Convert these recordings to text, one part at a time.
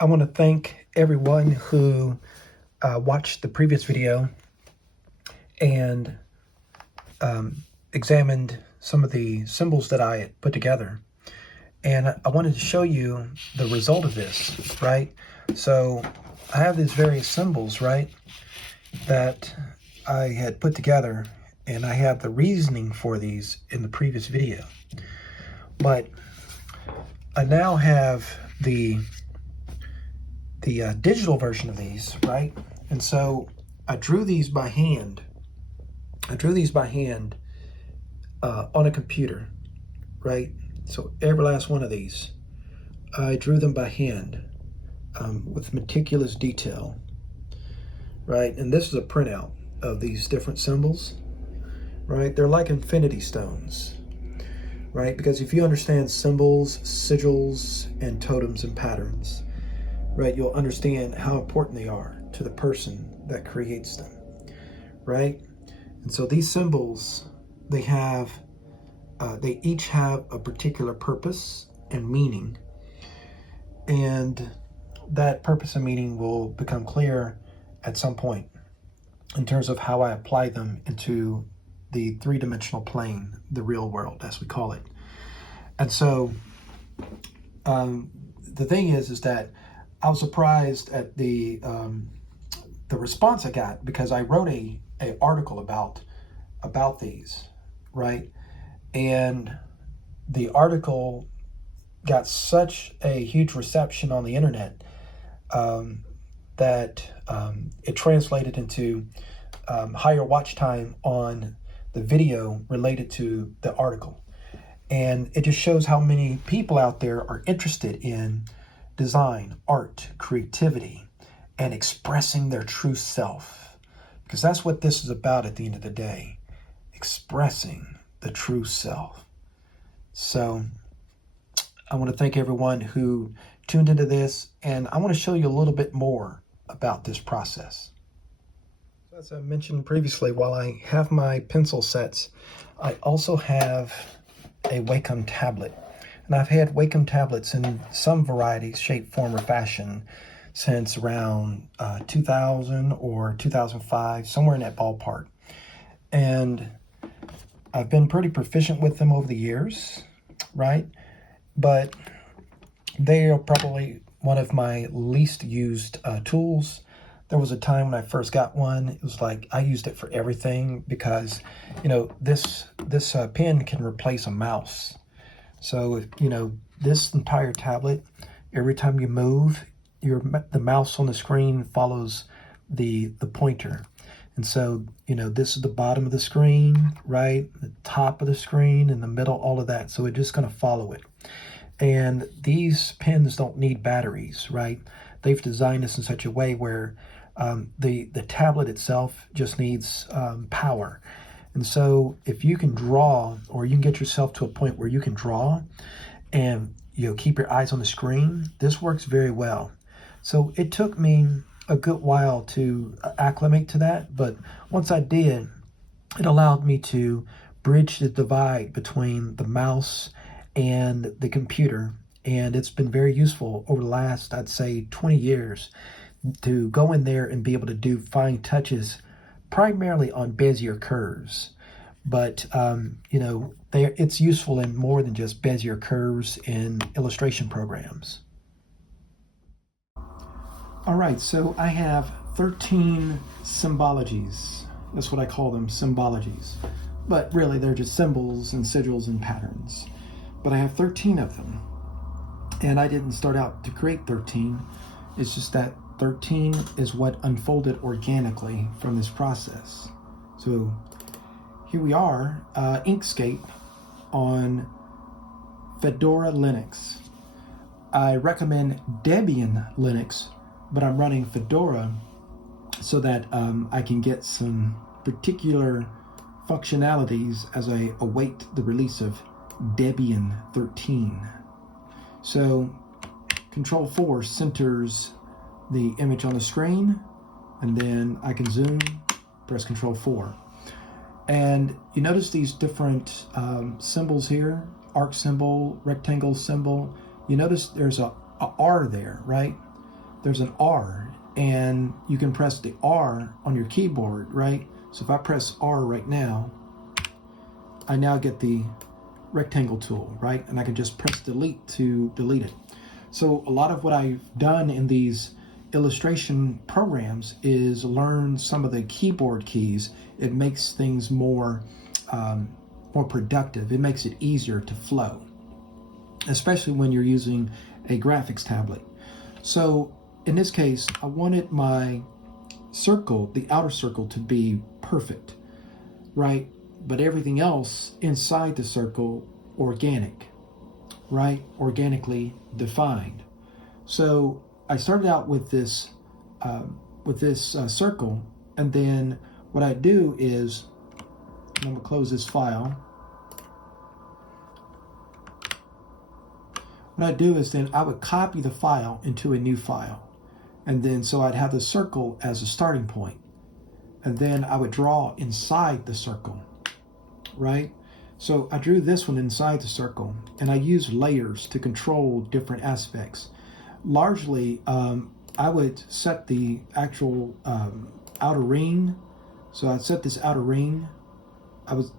I want to thank everyone who watched the previous video and examined some of the symbols that I put together. And I wanted to show you the result of this, right? So I have these various symbols, right, that I had put together, and I have the reasoning for these in the previous video. But I now have the digital version of these, right? And so I drew these by hand. On a computer, right? So every last one of these, I drew them by hand with meticulous detail, right? And this is a printout of these different symbols, right? They're like infinity stones, right? Because if you understand symbols, sigils, and totems and patterns, right, you'll understand how important they are to the person that creates them, right? And so these symbols, they each have a particular purpose and meaning, and that purpose and meaning will become clear at some point in terms of how I apply them into the three-dimensional plane, the real world, as we call it. And so the thing is that I was surprised at the response I got, because I wrote a article about these, right? And the article got such a huge reception on the internet that it translated into higher watch time on the video related to the article. And it just shows how many people out there are interested in design, art, creativity, and expressing their true self. Because that's what this is about at the end of the day, expressing the true self. So I want to thank everyone who tuned into this, and I want to show you a little bit more about this process. As I mentioned previously, while I have my pencil sets, I also have a Wacom tablet. And I've had Wacom tablets in some variety, shape, form, or fashion since around 2000 or 2005, somewhere in that ballpark. And I've been pretty proficient with them over the years, right? But they are probably one of my least used tools. There was a time when I first got one, it was like I used it for everything, because, you know, this pen can replace a mouse. So, you know, this entire tablet, every time you move, the mouse on the screen follows the pointer. And so, you know, this is the bottom of the screen, right? The top of the screen, in the middle, all of that. So it's just going to follow it. And these pens don't need batteries, right? They've designed this in such a way where the tablet itself just needs power. And so if you can draw, or you can get yourself to a point where you can draw and, you know, keep your eyes on the screen, this works very well. So it took me a good while to acclimate to that, but once I did, it allowed me to bridge the divide between the mouse and the computer. And it's been very useful over the last, I'd say, 20 years to go in there and be able to do fine touches, primarily on Bezier curves. But, you know, it's useful in more than just Bezier curves in illustration programs. All right, so I have 13 symbologies. That's what I call them, symbologies. But really, they're just symbols and sigils and patterns. But I have 13 of them. And I didn't start out to create 13. It's just that 13 is what unfolded organically from this process. So here we are, Inkscape on Fedora Linux. I recommend Debian Linux, but I'm running Fedora so that I can get some particular functionalities as I await the release of Debian 13. So Control 4 centers the image on the screen, and then I can zoom, press Control 4. And you notice these different symbols here, arc symbol, rectangle symbol. You notice there's a R there, right? there's an R, and you can press the R on your keyboard, right? So if I press R right now, I now get the rectangle tool, right? And I can just press delete to delete it. So a lot of what I've done in these illustration programs is learn some of the keyboard keys. It makes things more productive. It makes it easier to flow, especially when you're using a graphics tablet. So in this case, I wanted my circle, the outer circle, to be perfect, right? But everything else inside the circle, organic, right? Organically defined. So I started out with this circle, and then what I do is, I'm gonna close this file. What I do is then I would copy the file into a new file. And then so I'd have the circle as a starting point. And then I would draw inside the circle, right? So I drew this one inside the circle, and I used layers to control different aspects. Largely, I would set the actual outer ring. So I'd set this outer ring.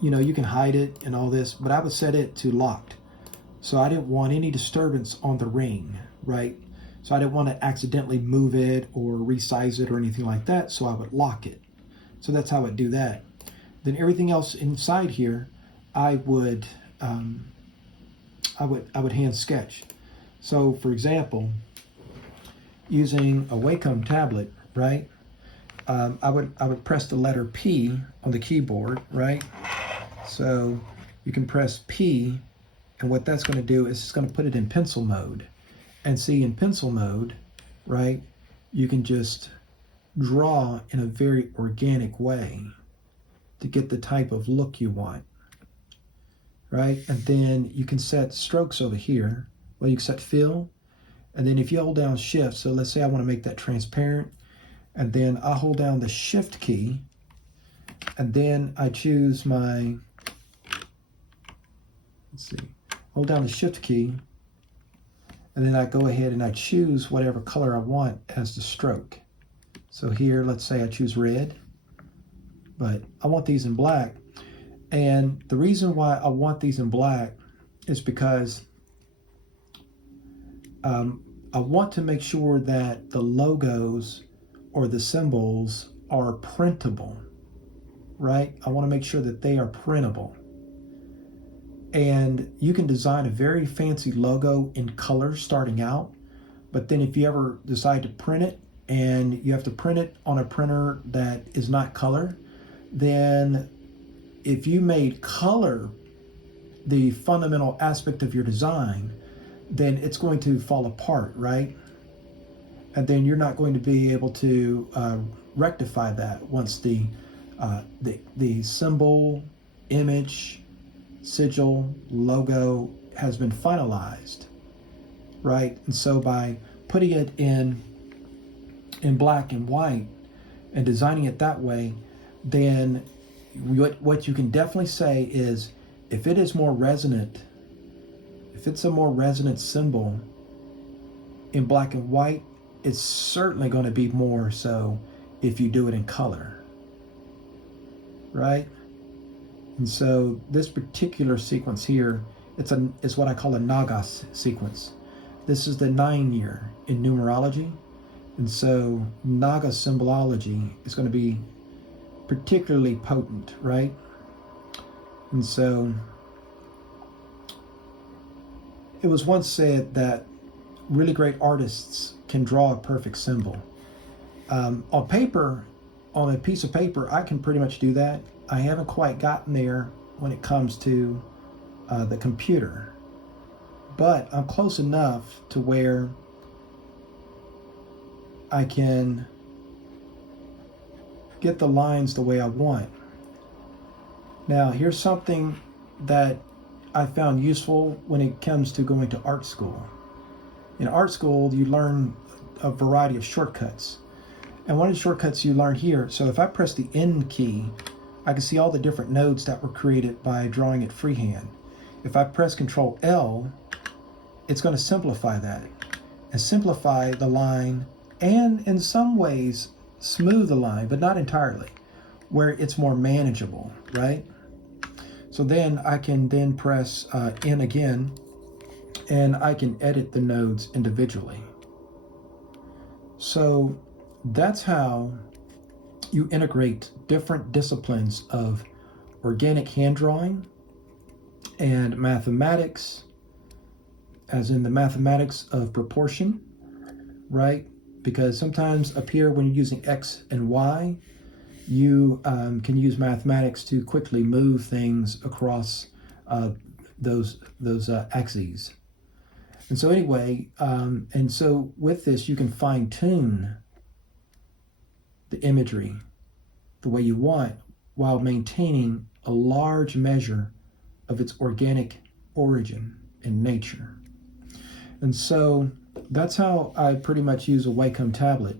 You can hide it and all this, but I would set it to locked. So I didn't want any disturbance on the ring, right? So I didn't want to accidentally move it or resize it or anything like that, so I would lock it. So that's how I would do that. Then everything else inside here, I would hand sketch. So for example, using a Wacom tablet, right? I would press the letter P on the keyboard, right? So you can press P, and what that's going to do is it's going to put it in pencil mode. And see, in pencil mode, right, you can just draw in a very organic way to get the type of look you want, right? And then you can set strokes over here. Well, you can set fill, and then if you hold down shift, so let's say I want to make that transparent, and then I hold down the shift key, and then I choose my, hold down the shift key, and then I go ahead and I choose whatever color I want as the stroke. So here, let's say I choose red, but I want these in black. And the reason why I want these in black is because I want to make sure that the logos or the symbols are printable, right? I want to make sure that they are printable. And you can design a very fancy logo in color starting out, but then if you ever decide to print it and you have to print it on a printer that is not color, then if you made color the fundamental aspect of your design, then it's going to fall apart, right? And then you're not going to be able to rectify that once the symbol, image, sigil, logo has been finalized, right? And so by putting it in black and white and designing it that way, then what you can definitely say is if it is more resonant, if it's a more resonant symbol in black and white, it's certainly going to be more so if you do it in color, right? And so this particular sequence here, it's what I call a Nagas sequence. This is the 9-year in numerology. And so Naga symbology is going to be particularly potent, right? And so it was once said that really great artists can draw a perfect symbol. On paper, on a piece of paper, I can pretty much do that. I haven't quite gotten there when it comes to the computer, but I'm close enough to where I can get the lines the way I want. Now, here's something that I found useful when it comes to going to art school. In art school, you learn a variety of shortcuts. And one of the shortcuts you learn here, so if I press the N key, I can see all the different nodes that were created by drawing it freehand. If I press Control L, it's going to simplify that and simplify the line and in some ways smooth the line, but not entirely, where it's more manageable, right? So then I can then press in again, and I can edit the nodes individually. So that's how you integrate different disciplines of organic hand drawing and mathematics, as in the mathematics of proportion, right? Because sometimes up here when you're using X and Y, you can use mathematics to quickly move things across those axes. And so anyway, and so with this, you can fine tune the imagery the way you want while maintaining a large measure of its organic origin and nature. And so that's how I pretty much use a Wacom tablet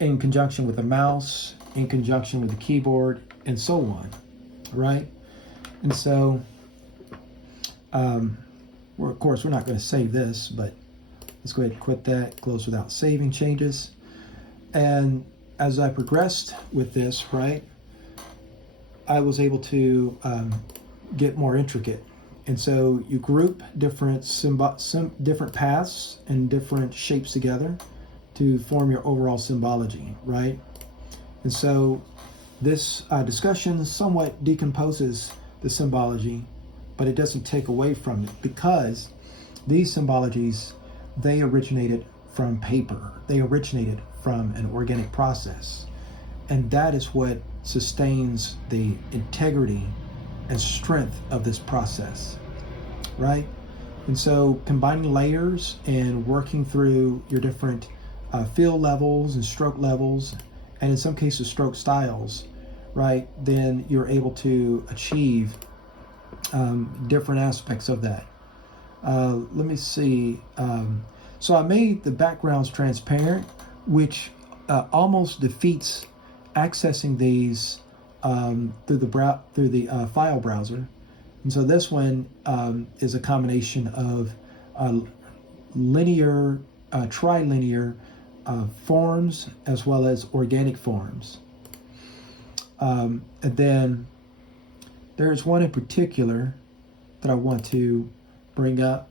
in conjunction with a mouse, in conjunction with the keyboard, and so on, right? And so, of course, we're not going to save this, but let's go ahead and quit that, close without saving changes. And as I progressed with this, right, I was able to get more intricate. And so you group different different paths and different shapes together to form your overall symbology, right? And so this discussion somewhat decomposes the symbology, but it doesn't take away from it, because these symbologies, they originated from paper. They originated from an organic process. And that is what sustains the integrity and strength of this process, right? And so combining layers and working through your different fill levels and stroke levels, and in some cases stroke styles, right, then you're able to achieve different aspects of that. Let me see. So I made the backgrounds transparent, which almost defeats accessing these through the file browser. And so this one is a combination of linear, trilinear forms as well as organic forms. And then there's one in particular that I want to bring up.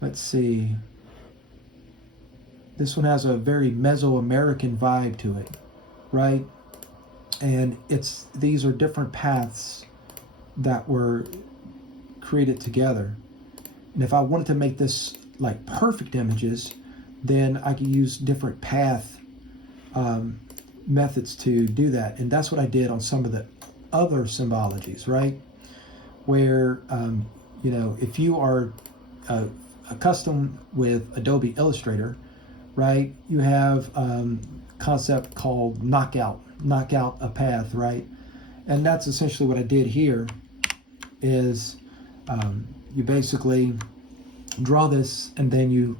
Let's see. This one has a very Mesoamerican vibe to it, right? And these are different paths that were created together. And if I wanted to make this like perfect images, then I could use different path methods to do that. And that's what I did on some of the other symbologies, right? Where, if you are accustomed with Adobe Illustrator, right, you have concept called knock out a path, right? And that's essentially what I did here. Is you basically draw this, and then you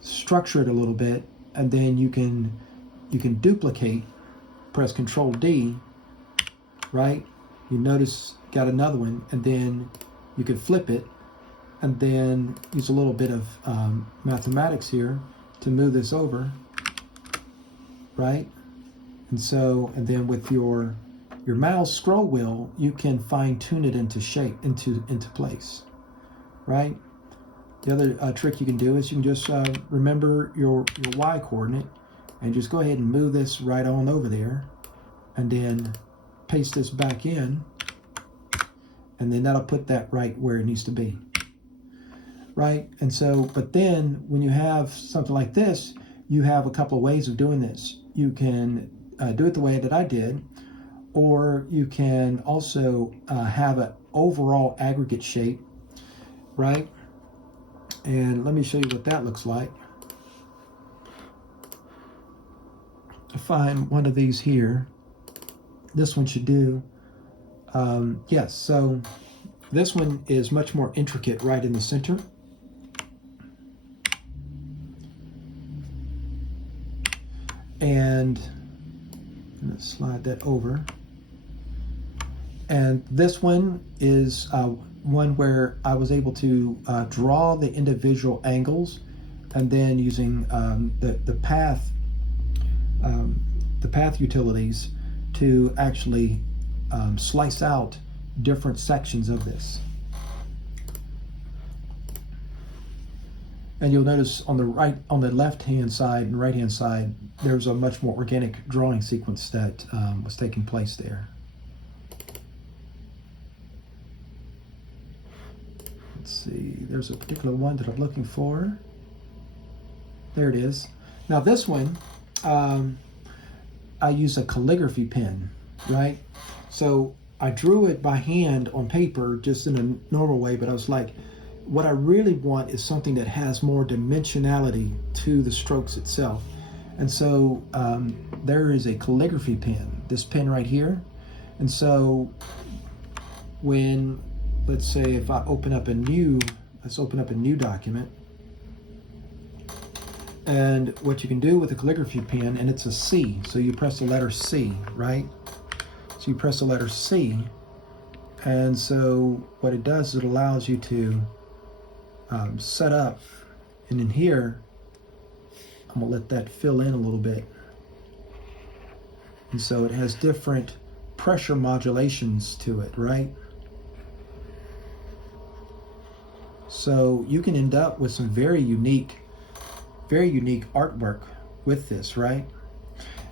structure it a little bit, and then you can duplicate. Press Control D, right? You notice got another one, and then you can flip it, and then use a little bit of mathematics here to move this over, right? And then with your mouse scroll wheel, you can fine tune it into shape, into place, right? The other trick you can do is you can just remember your Y coordinate, and just go ahead and move this right on over there, and then paste this back in, and then that'll put that right where it needs to be, right? And so, but then when you have something like this, you have a couple of ways of doing this. You can do it the way that I did, or you can also have an overall aggregate shape, right? And let me show you what that looks like. Find one of these here. This one should do. Yes, so this one is much more intricate right in the center. And I'm going to slide that over. And this one is one where I was able to draw the individual angles and then using the path utilities to actually slice out different sections of this. And you'll notice on the left-hand side and right-hand side, there's a much more organic drawing sequence that was taking place there. Let's see, there's a particular one that I'm looking for. There it is. Now this one, I use a calligraphy pen, right? So I drew it by hand on paper, just in a normal way, but I was like, what I really want is something that has more dimensionality to the strokes itself. And so there is a calligraphy pen, this pen right here. And so when, let's say if I open up let's open up a new document. And what you can do with a calligraphy pen, and it's a C, so you press the letter C, right? So you press the letter C, and so what it does is it allows you to set up, and in here, I'm gonna let that fill in a little bit. And so it has different pressure modulations to it, right? So you can end up with some very unique artwork with this, right?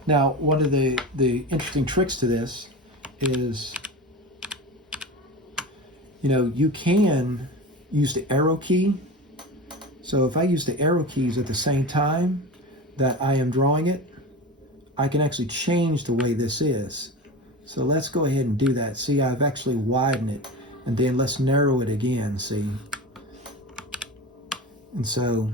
Now, one of the interesting tricks to this is, you can use the arrow key. So if I use the arrow keys at the same time that I am drawing it, I can actually change the way this is. So let's go ahead and do that. See, I've actually widened it, and then let's narrow it again, see? And so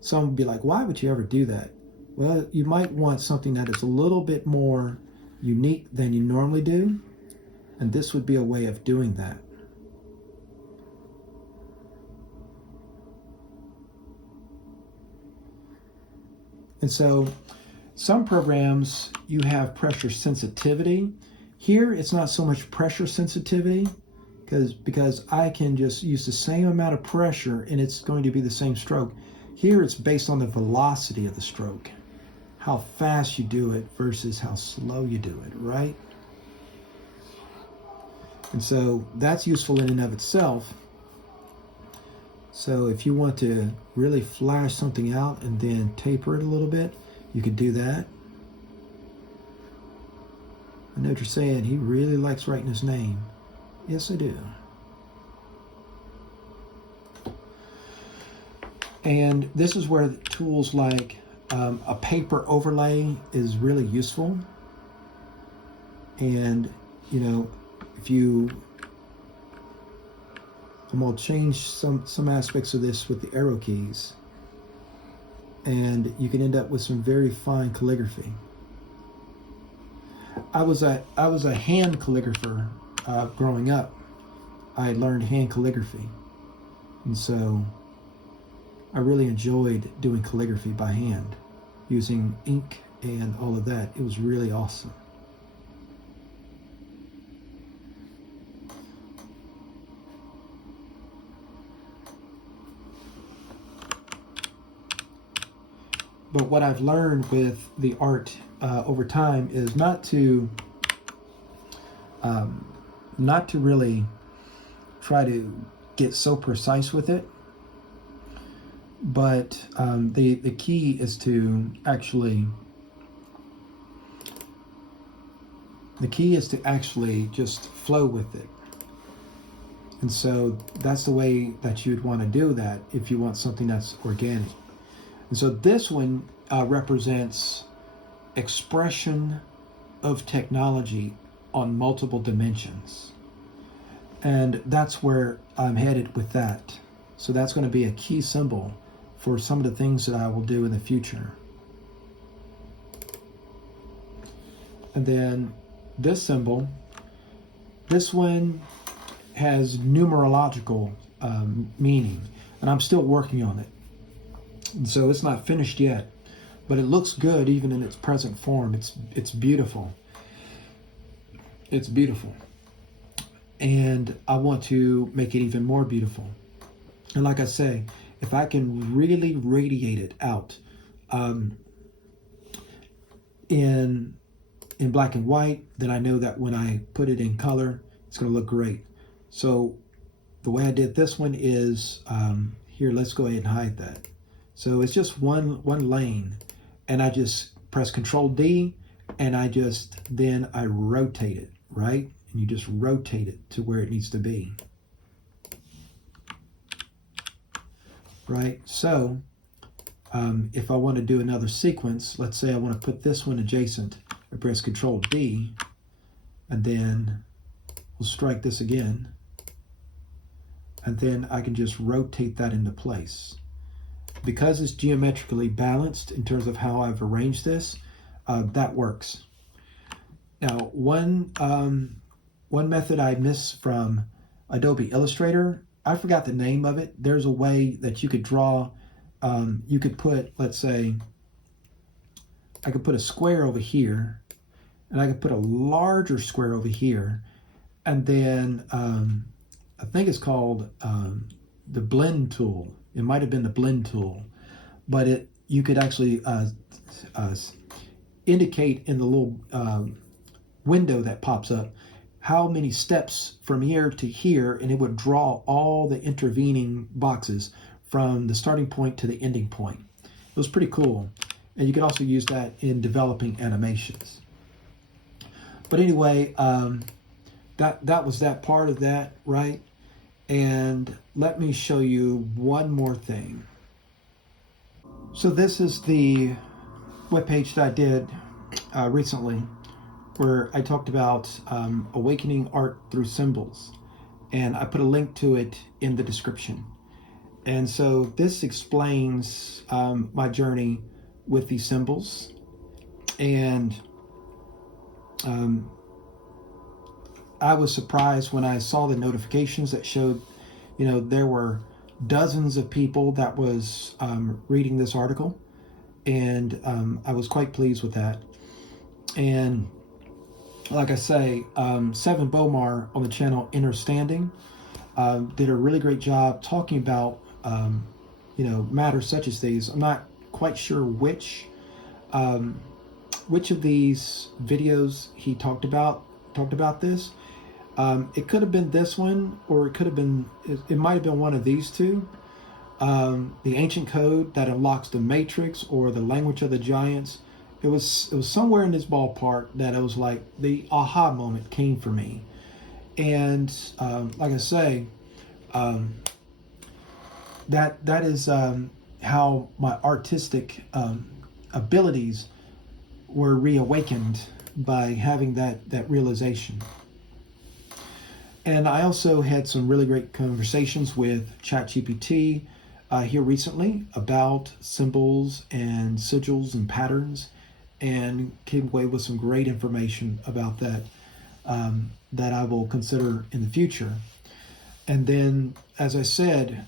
some would be like, why would you ever do that? Well, you might want something that is a little bit more unique than you normally do, and this would be a way of doing that. And so some programs, you have pressure sensitivity. Here, it's not so much pressure sensitivity because I can just use the same amount of pressure and it's going to be the same stroke. Here, it's based on the velocity of the stroke, how fast you do it versus how slow you do it, right? And so that's useful in and of itself. So if you want to really flash something out and then taper it a little bit, you could do that. I know what you're saying, he really likes writing his name. Yes, I do. And this is where tools like a paper overlay is really useful. And, if I'm going to change some aspects of this with the arrow keys, and you can end up with some very fine calligraphy. I was a hand calligrapher growing up. I learned hand calligraphy, and so I really enjoyed doing calligraphy by hand, using ink and all of that. It was really awesome. But what I've learned with the art over time is not to really try to get so precise with it, but the key is to actually just flow with it. And so that's the way that you'd want to do that if you want something that's organic. And so this one represents expression of technology on multiple dimensions. And that's where I'm headed with that. So that's going to be a key symbol for some of the things that I will do in the future. And then this symbol, this one has numerological meaning, and I'm still working on it. And so it's not finished yet, but it looks good even in its present form. It's beautiful. It's beautiful. And I want to make it even more beautiful. And like I say, if I can really radiate it out in black and white, then I know that when I put it in color, it's going to look great. So the way I did this one is, here, let's go ahead and hide that. So it's just one lane, and I just press Control D, and I rotate it, right? And you just rotate it to where it needs to be. Right, so if I want to do another sequence, let's say I want to put this one adjacent, I press Control D, and then we'll strike this again, and then I can just rotate that into place. Because it's geometrically balanced in terms of how I've arranged this, that works. Now, one method I missed from Adobe Illustrator, I forgot the name of it. There's a way that you could draw, you could put, let's say, I could put a square over here, and I could put a larger square over here, and then I think it's called the blend tool. It might have been the blend tool, but you could actually indicate in the little window that pops up how many steps from here to here, and it would draw all the intervening boxes from the starting point to the ending point. It was pretty cool, and you could also use that in developing animations. But anyway, that was that part of that, right? And let me show you one more thing. So this is the webpage that I did recently, where I talked about awakening art through symbols. And I put a link to it in the description. And so this explains my journey with these symbols. And I was surprised when I saw the notifications that showed, there were dozens of people that was reading this article, and I was quite pleased with that. And like I say, Seven Bomar on the channel Understanding did a really great job talking about matters such as these. I'm not quite sure which of these videos he talked about this. It could have been this one, or it might have been one of these two. The ancient code that unlocks the matrix, or the language of the giants. It was somewhere in this ballpark that it was like the aha moment came for me. And like I say, that is how my artistic abilities were reawakened by having that realization. And I also had some really great conversations with ChatGPT here recently about symbols and sigils and patterns, and came away with some great information about that that I will consider in the future. And then, as I said,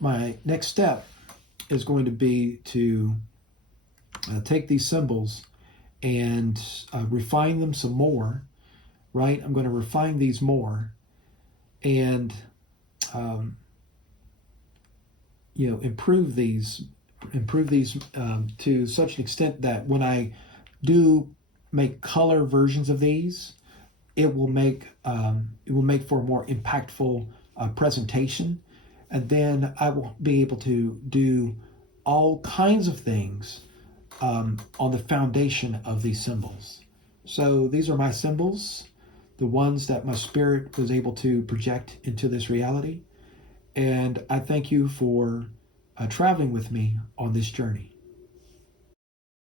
my next step is going to be to take these symbols and refine them some more, right? I'm going to refine these more, and improve these to such an extent that when I do make color versions of these, it will make for a more impactful presentation, and then I will be able to do all kinds of things on the foundation of these symbols. So these are my symbols, the ones that my spirit was able to project into this reality. And I thank you for traveling with me on this journey.